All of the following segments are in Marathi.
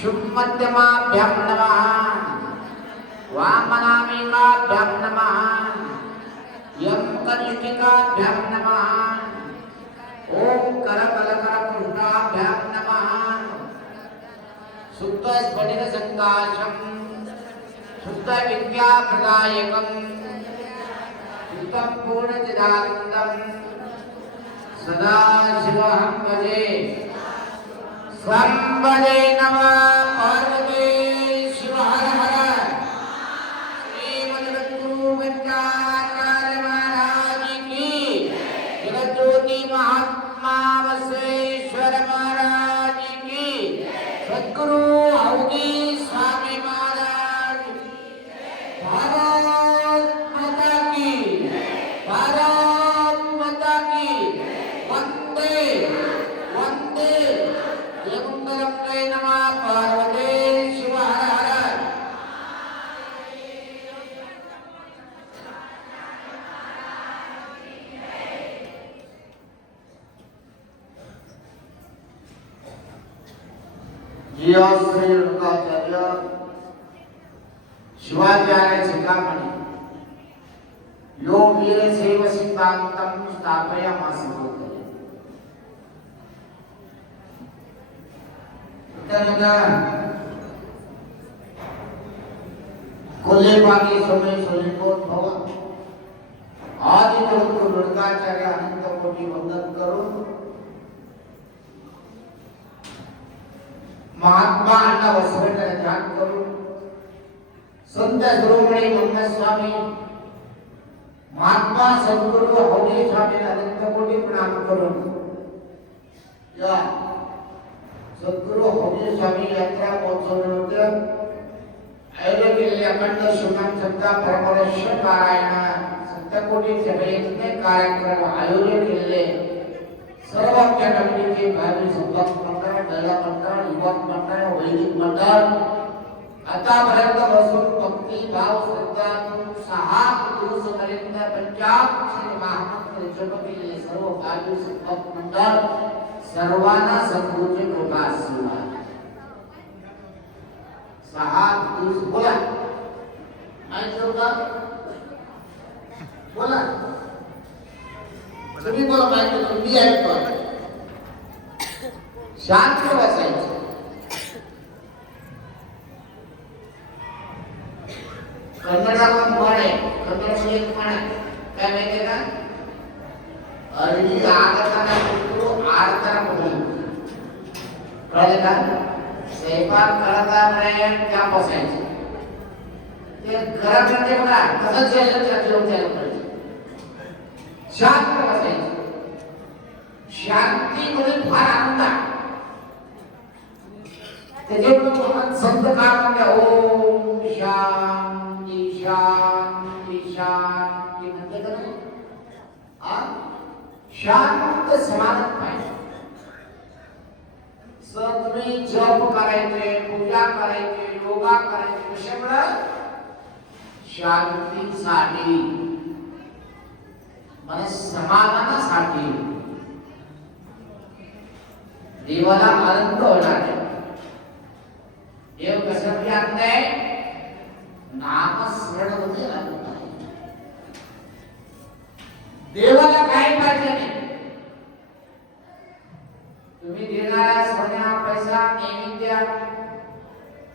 शुभमध्यमाभ्यां नमः वामनामीकाभ्यां नमः यं कनिष्ठिकाभ्यां नमः ओम करकलकरपुष्टाभ्यां नमः शुद्धस्फटिकसङ्काशं शुद्धविद्याप्रदायकं शुद्धं पूर्णचिदानन्दं सदाशिवहं भजे स्वंबदे नमः पार्वती शिव हर हर श्रीमद्गुरु वेंकटाचार्य महाराज की जगज्योति महात्मा बसवेश्वर महाराज की सद्गुरु अवधि स्वामी महाराज भारत माता की भारत माता की वंदे वंदे जय नमः पार्वती शिव हर हर जिया श्री रेणुकाचार्य शिवाचार्य शिखामणि यो वीरशैव सिद्धान्तं स्थापयामास कोल्हे बागी समय सोलिकोद्भव आदि जगद्गुरु रेणुकाचार्य अनंत कोटि वंदन करून महात्मा अण्णा बसवेश्वर ध्यान करून संत शिरोमणी मंगल स्वामी महात्मा सद्गुरु अवधूत स्वामी अनंत कोटि प्रणाम करून या सद्गुरु अवधूत स्वामी यात्रा महोत्सव निमित्त आयोजित केलेले अखंड शिवनाम सत्ता परमर्श पारायण सप्तकोटी सभेचे कार्यक्रम आयोजित केलेले सर्व आमच्या कमिटीचे भावी संपर्क मंडळ महिला मंडळ युवक मंडळ वैदिक मंडळ आतापर्यंत बसून भक्ती भाव श्रद्धा 6 दिवसपर्यंत पंचाब श्री महामंत्र जप केलेले सर्व भावी संपर्क मंडळ सर्वांना सद्गुरूची कृपा आशीर्वाद 6 दिवस बोला माहिती होता बोला तुम्ही बोला माहिती तुम्ही ऐकतो शांत बसायचं कन्नडाला म्हणे कन्नडमध्ये एक म्हण काय माहितीये का अरळी आगताना कुठू आरताना कुठू कळलं का स्वयंपाक करता म्हणे त्या बसायचं ते घरामध्ये बघा कसं जेवण त्याला पाहिजे शांत बसायचं शांतीमध्ये फार आनंद आहे त्याच्यामुळे संत काय म्हणते ओम शांती शांती शांती म्हणते का नाही शांत समाधान पाहिजे तुम्ही जप करायचे पूजा करायचे योगा करायचे कशामुळे शांतीसाठी मन समाधानासाठी देवाला आनंद होणार देव कशासाठी आणताय नामस्मरणामध्ये आनंद आहे देवाला काय पाहिजे नाही तुम्ही देणारा सोन्या पैसा नैवेद्य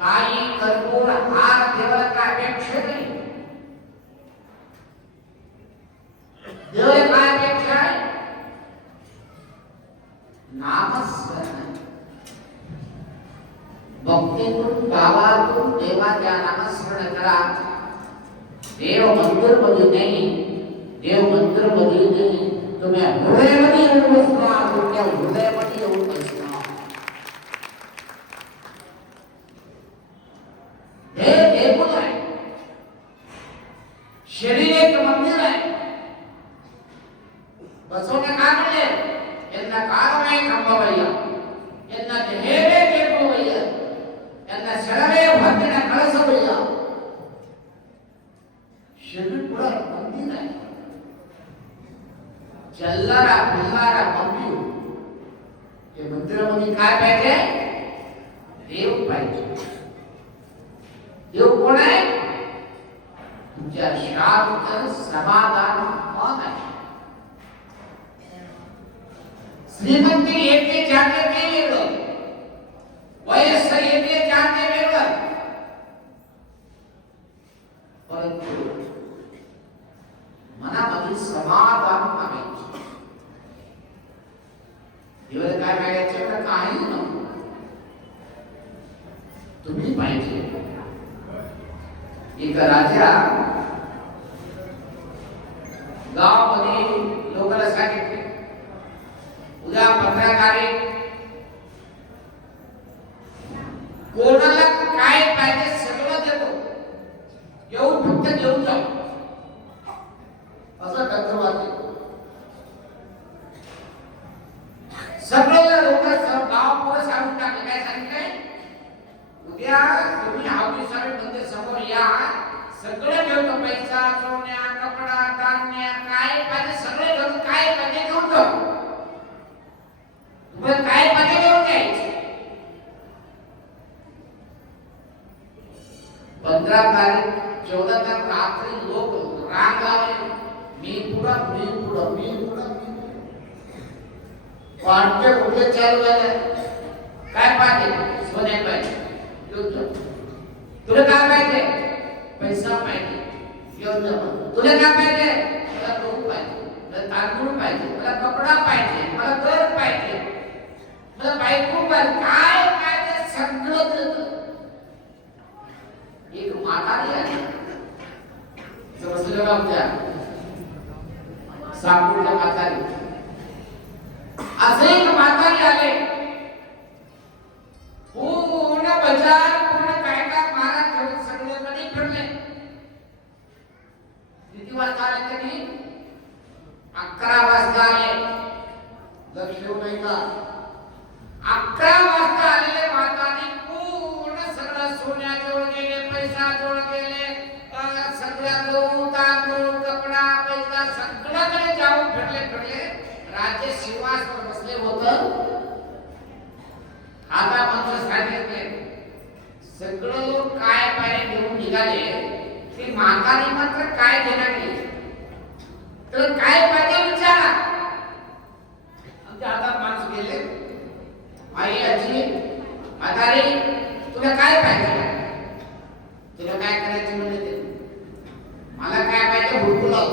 काही कर्पूर हार देवाला काय अपेक्षा नाही द्या, नामस्मरण करा. देव मंदिर मध्ये नाही, देव मंदिर मध्ये नाही, तुम्ही हृदयामध्ये येऊन बसला, तुमच्या हृदयामध्ये येऊन बसला. हे देऊळ आहे, शरीर एक मंदिर आहे. बसवणे काय म्हणले, यांना कालमय थांबवయ్య, यांना हेवे केळवయ్య, यांना शरवे भक्तीने कळसवయ్య. शरीर पुरा मंदिर आहे. चलणारा फिरणारा मंदिर. हे मंदिरामध्ये काय पाहिजे, देव पाहिजे. देव कोण आहे, तुमच्या शांत समाधान मन आहे. श्रीमंती येते जाते ते वेगळं, वयस्क येते जाते वेगळं, परंतु मनामध्ये समाधान पाहिजे. देवाला काय मागायचं तर काही नको, तुम्ही पाहिजे. एक राजा गावामध्ये लोकांना सांगितले, उद्या 15 तारीख कोणाला काय पाहिजे सगळं देतो, येऊन फक्त घेऊन जा, असं तत्ववादी. सगळं लोक गाव पुढे सांगून टाकले. काय सांगितलंय, उद्या तुम्ही हावडीसारे मंदिर समोर या, सगळं ठेवतो, पैसा, सोन्या, कपडा, धान्य, काय पाहिजे सगळे घेऊन, काय पाहिजे घेऊन जा, तुम्हाला काय पाहिजे घेऊन द्यायचे. 15 तारीख 14 तारीख रात्री लोक रांग लावले, मी पुढा, मी पुढा, मी पुढा, वाटते कुठे चालू झाले. काय पाहिजे, सोन्या पाहिजे, तुला काय पाहिजे, पैसा पाहिजे, तुला काय पाहिजे, मला गहू पाहिजे, मला तांदूळ पाहिजे, मला कपडा पाहिजे, मला घर पाहिजे, मला बायको पाहिजे, काय पाहिजे सगळं देतं. एक म्हातारी आहे, समजलं का, आमच्या सापूरच्या म्हातारी. असे एक म्हातारी आले, पूर्ण बाजार, पूर्ण काय काय महाराज ठेवून सगळं कधी फिरले. किती वाजता आले त्यांनी, 11 वाजता आले. लक्ष ठेवू नाही का, 11 वाजता आलेले म्हातारी पूर्ण सगळं सोन्याजवळ गेले, पैसा जवळ गेले, सगळ्या गहू, तांदूळ, कपडा, पैसा सगळ्याकडे जाऊन फिरले. राजे सिंहासनावर बसले होतं. आता माणसं सांगितले, सगळं लोक काय पाहिजे घेऊन निघाले, ती म्हातारी मात्र काय घेणार नाही. तर काय पाहिजे विचारा. आमच्या हातात माणसं गेले, आई, आजी, म्हातारी, तुला काय पाहिजे, तुला काय करायचं म्हणजे ते, मला काय पाहिजे भुलकू लाव,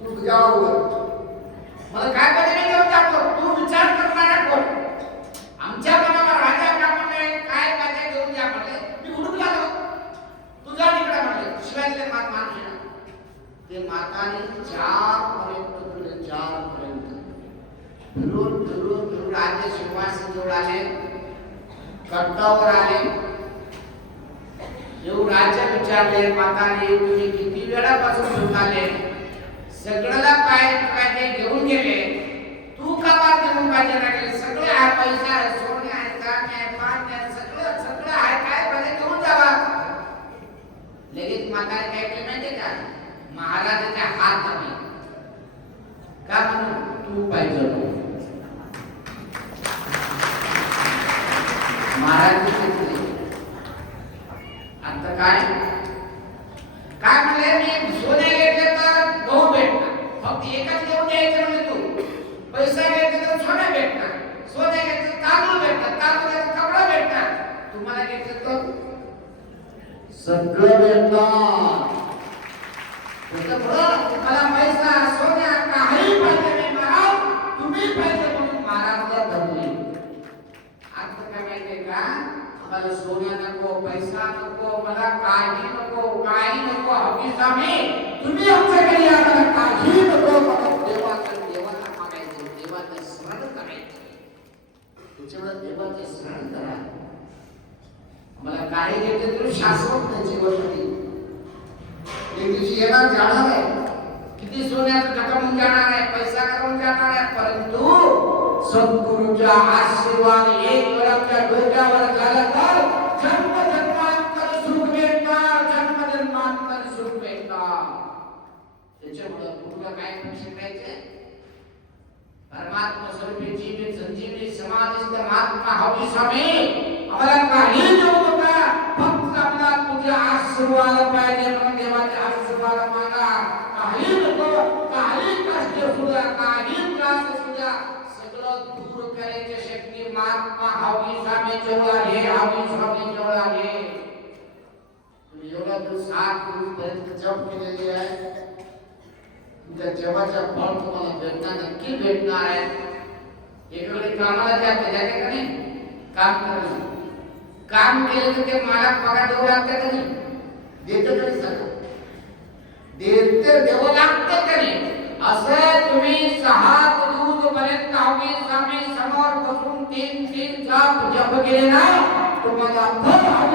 तू तुझ्यावर, मला काय पाहिजे मी घेऊन जातो, तू विचार करणारा कोण. आमच्या मनावर राजा का म्हणले, काय पाहिजे घेऊन जा म्हणले, मी हुडकू लागलो, तुझा तिकडे म्हणले, शिवायले माणूस. ते म्हातारी 4 पर्यंत 4 पर्यंत फिरून फिरून फिरून राजे सिंहासन जवळ आले, कट्टावर आले. येऊन राजा विचारले, म्हातारी तुम्ही किती वेळापासून घेऊन आले, सगळ्याला पाहिजे घेऊन गेले, तू का बात घेऊन पाहिजे लागले, सगळे आहे, पैसा आहे, सोने आहे, धान्य आहे, पाणी आहे, सगळं सगळं आहे, काय पाहिजे घेऊन जावा. लगेच म्हातारी काय केलं माहिती का, महाराजाच्या हात दाबले. का म्हणून, तू पाहिजे महाराज घेतले. आता काय काय म्हणले, मी सोने घेतले तर गहू भेटणार, फक्त एकच घेऊन द्यायचं म्हणजे तू, पैसा घेतले तर सोने भेटणार, सोने घेतले तर तांदूळ भेटणार, तांदूळ घेतले कपडा भेटणार, तुम्हाला घेतले तर सगळं भेटणार. तुम्हाला पैसा सोन्या काही पाहिजे नाही महाराज, तुम्ही पाहिजे म्हणून महाराजला धरले. आता काय माहितीये का, मला सोन्या नको, पैसा नको, मला आम्हाला काही नको हवी स्वामी, तुम्ही आमच्याकडे आम्हाला काही नको, देवाला मागायचं, देवाचं स्मरण करायचं, तुझ्यावर देवाचं स्मरण करा. मला काही घेतले तरी शाश्वत नाही जीवनामध्ये. एक दिवशी येणार जाणार आहे, किती सोन्याचं कटवून जाणार आहे, पैसा करून जाणार आहे, परंतु सद्गुरूचा आशीर्वाद एक वेळ आपल्या डोक्यावर झाला तर जन्मजन्मांतर सुख मिळणार, जन्मजन्मांतर सुख मिळणार. त्याच्यामुळे गुरुला काय शिकायचंय? परमात्मा स्वरूपी जीवित संजीवनी समाधिस्थ महात्मा हवी स्वामी, आम्हाला काही देऊ नका, फक्त आपला तुझा आशीर्वाद पाहिजे म्हणून देवाचे आशीर्वाद मागा. काही नको, काही कष्ट सुद्धा, काही त्रास सुद्धा सगळं दूर करायची शक्ती महात्मा हवी स्वामी जवळ आहे, हवी स्वामी जवळ आहे. तुम्ही एवढा दिवस 7 दिवस पर्यंत जप केलेली आहे, तुमच्या जपाच्या फळ तुम्हाला भेटणार, नक्की भेटणार आहे. एकडे कामाला त्याच्याकडे काम करायचं, काम केलं तर ते मालक पगार देऊ लागते का नाही? देतं तरी सगळं देते, देऊ लागतं का नाही? असं तुम्ही 6 दिवस पर्यंत हवी स्वामी समोर बसून 3 जप केले ना, तुम्हाला फळ